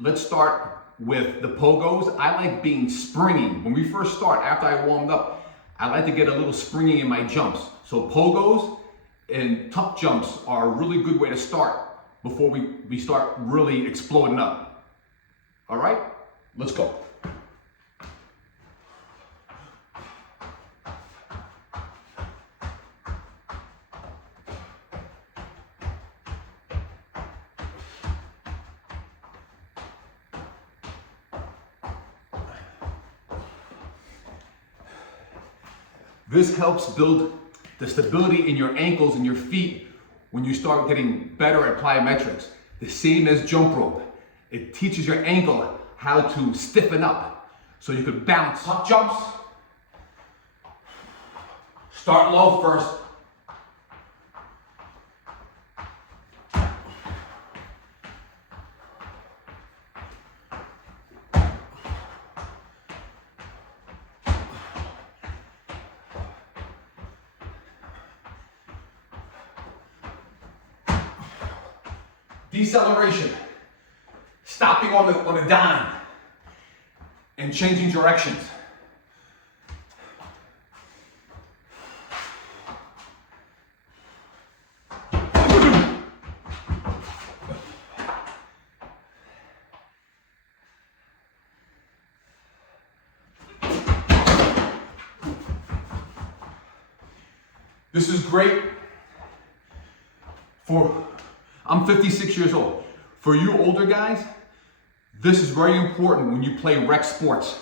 Let's start with the pogos. I like being springy. When we first start, after I warmed up, I like to get a little springy in my jumps. So pogos and tuck jumps are a really good way to start before we start really exploding up. All right, let's go. This helps build the stability in your ankles and your feet when you start getting better at plyometrics. The same as jump rope. It teaches your ankle how to stiffen up so you can bounce. Tuck jumps. Start low first. Deceleration, stopping on the dime and changing directions. This is great for, I'm 56 years old. For you older guys, this is very important when you play rec sports.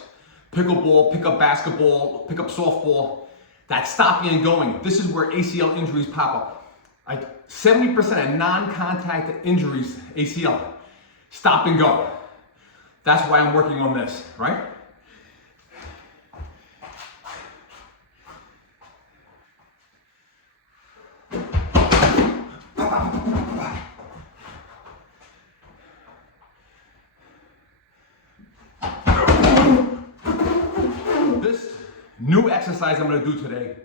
Pickleball, pickup basketball, pickup softball, that stopping and going. This is where ACL injuries pop up. Like 70% of non-contact injuries, ACL, stop and go. That's why I'm working on this, right? New exercise I'm going to do today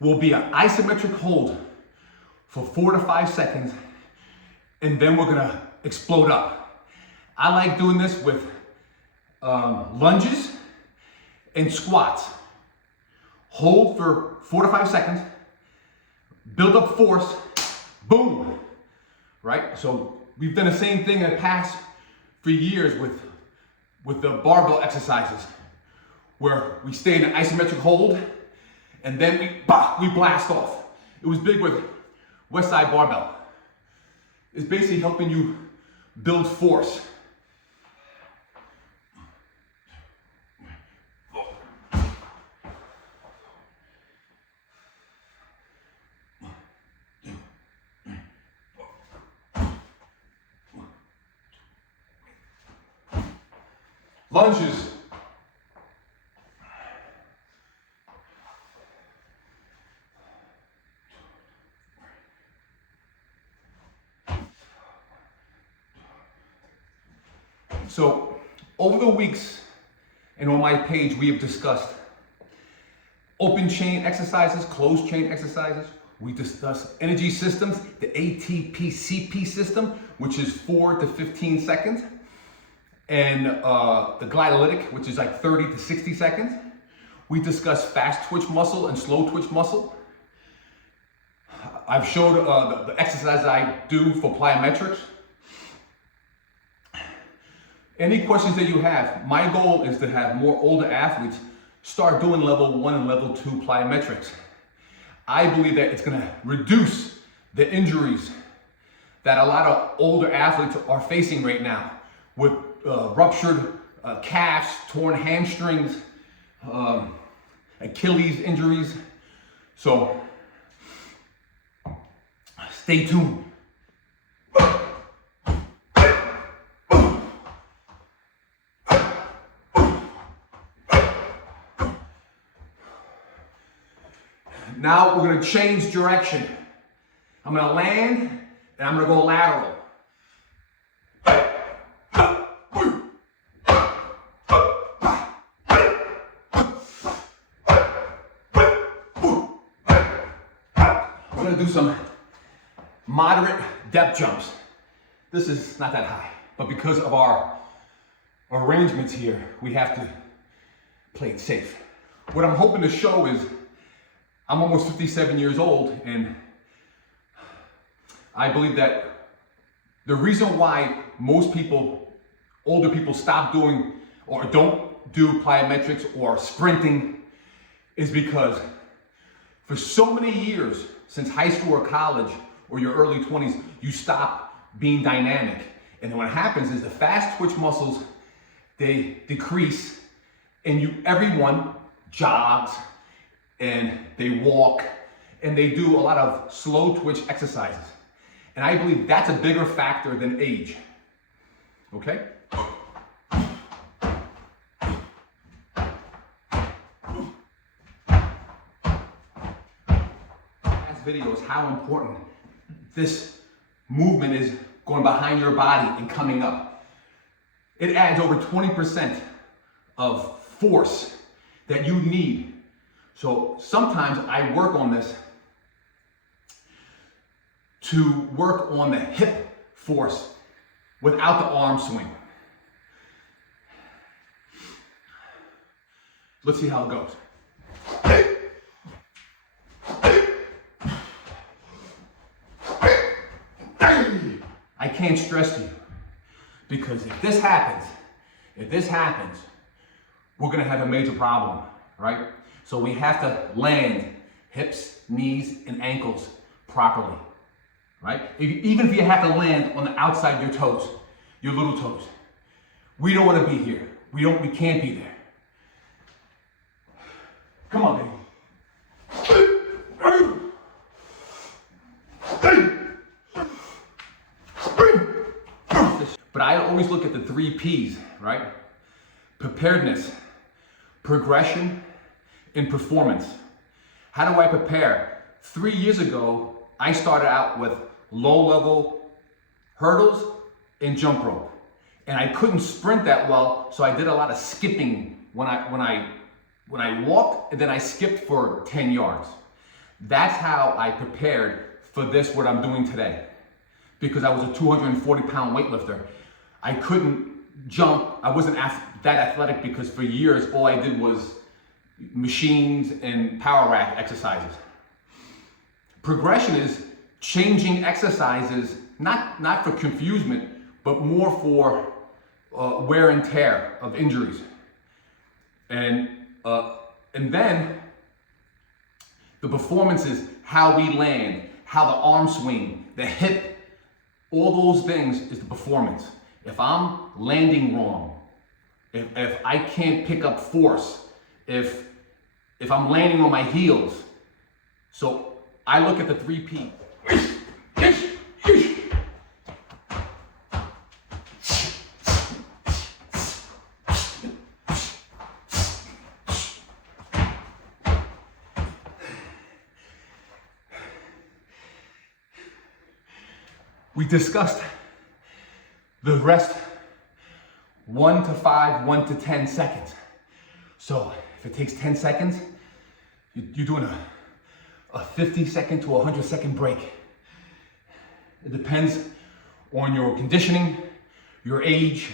will be an isometric hold for 4 to 5 seconds, and then we're going to explode up. I like doing this with lunges and squats. Hold for 4 to 5 seconds, build up force, boom, right? So we've done the same thing in the past for years with the barbell exercises, where we stay in an isometric hold and then we blast off. It was big with West Side Barbell. It's basically helping you build force. Lunges. So, over the weeks and on my page, we have discussed open chain exercises, closed chain exercises. We discussed energy systems, the ATP-CP system, which is 4 to 15 seconds. And the glycolytic, which is like 30 to 60 seconds. We discussed fast twitch muscle and slow twitch muscle. I've showed the exercises I do for plyometrics. Any questions that you have, my goal is to have more older athletes start doing level 1 and level 2 plyometrics. I believe that it's gonna reduce the injuries that a lot of older athletes are facing right now with ruptured calves, torn hamstrings, Achilles injuries. So stay tuned. Now we're gonna change direction. I'm gonna land and I'm gonna go lateral. I'm gonna do some moderate depth jumps. this is not that high, but because of our arrangements here, we have to play it safe. What I'm hoping to show is I'm almost 57 years old, and I believe that the reason why most people, older people, stop doing or don't do plyometrics or sprinting is because for so many years, since high school or college or your early 20s, you stop being dynamic. And then what happens is the fast twitch muscles, they decrease, and everyone jogs and they walk and they do a lot of slow twitch exercises. And I believe that's a bigger factor than age. Okay? Last video is how important this movement is, going behind your body and coming up. It adds over 20% of force that you need. So sometimes I work on this to work on the hip force without the arm swing. Let's see how it goes. I can't stress to you, because if this happens, we're gonna have a major problem, right? So we have to land hips, knees, and ankles properly, right? Even if you have to land on the outside of your toes, your little toes. We don't wanna be here. We can't be there. Come on, baby. But I always look at the 3 P's, right? Preparedness, progression, and performance. How do I prepare? 3 years ago, I started out with low-level hurdles and jump rope. And I couldn't sprint that well, so I did a lot of skipping when I walked, and then I skipped for 10 yards. That's how I prepared for this, what I'm doing today. Because I was a 240-pound weightlifter. I couldn't jump. I wasn't that athletic because for years, all I did was machines and power rack exercises. Progression is changing exercises, not for confusement, but more for wear and tear of injuries. And then the performance is how we land, how the arm swing, the hip, all those things is the performance. If I'm landing wrong, if I can't pick up force, if I'm landing on my heels, so I look at the 3 P. We discussed the rest 1 to 5, 1 to 10 seconds. So if it takes 10 seconds, you're doing a 50-second to 100-second break. It depends on your conditioning, your age.